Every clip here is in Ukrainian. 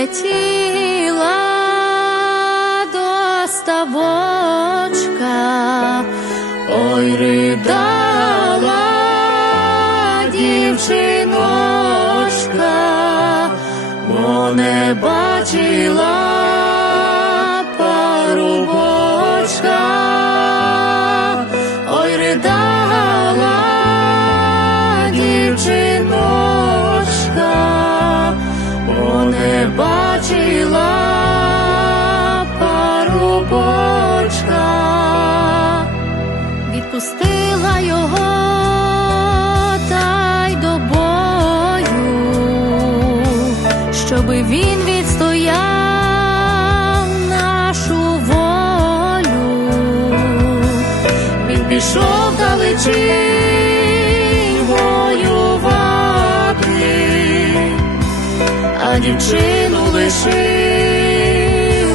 прилетіла до ставочка, ой, ридала дівчиночка, бо не бачила щоби він відстояв нашу волю. Він пішов далечінь воювати, а дівчину лишив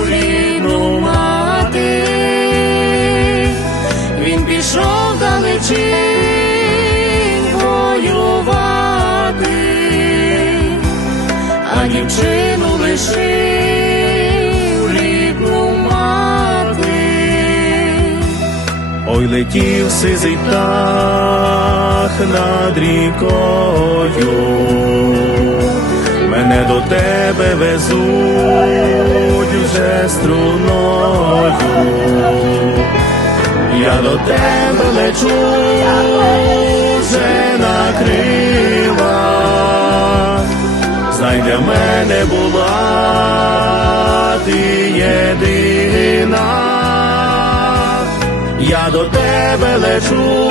рідну мати. Він пішов далечінь а дівчину лишив рідну мати. Ой, летів сизий птах над рікою, мене до тебе везуть вже струною, я до тебе лечу вже на крилах, для мене була ти єдина. Я до тебе лечу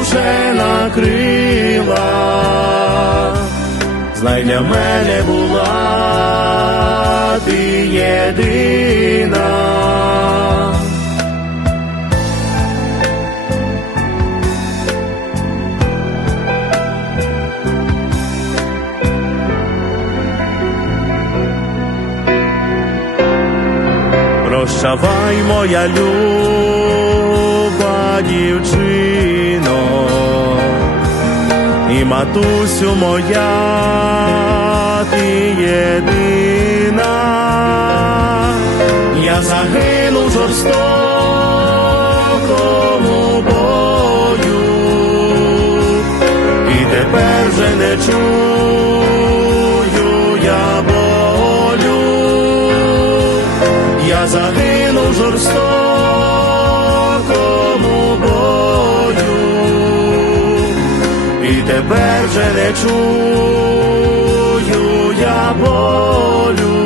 вже на крилах, знай для мене була ти єдина. Прощавай, моя люба дівчино, і матусю моя ти єдина, я загинув в жорстокому бою, і тепер вже не чую загинув жорстокому бою, і тепер вже не чую я болю.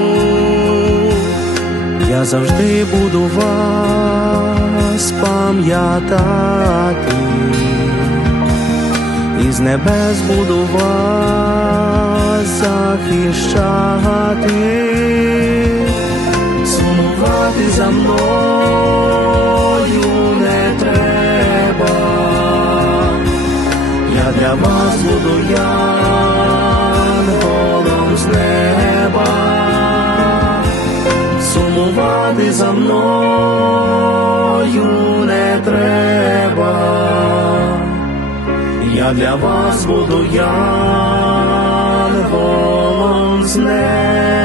Я завжди буду вас пам'ятати, і з небес буду вас захищати мною не треба. Я для вас буду янголом з неба.